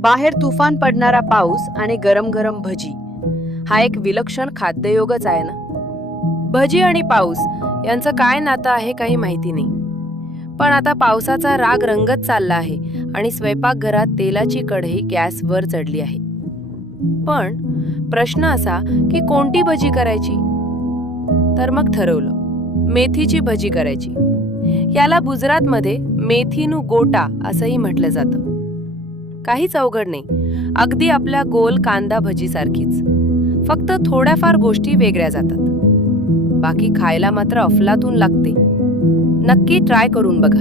बाहेर तुफान पडणारा पाऊस आणि गरम गरम भजी हा एक विलक्षण खाद्ययोगच आहे ना. भजी आणि पाऊस यांचं काय नातं आहे काही माहिती नाही. पण आता पावसाचा राग रंगत चालला आहे आणि स्वयंपाकघरात तेलाची कढई गॅसवर चढली आहे. पण प्रश्न असा की कोणती भजी करायची. तर मग ठरवलं, मेथीची भजी करायची. याला गुजरातमध्ये मेथीनु गोटा असंही म्हटलं जातं. काहीच अवघड नाही, अगदी आपल्या गोल कांदा भजी सारखीच. फक्त थोड्याफार गोष्टी वेगळ्या जातात. बाकी खायला मात्र अफलातून लागते. नक्की ट्राय करून बघा.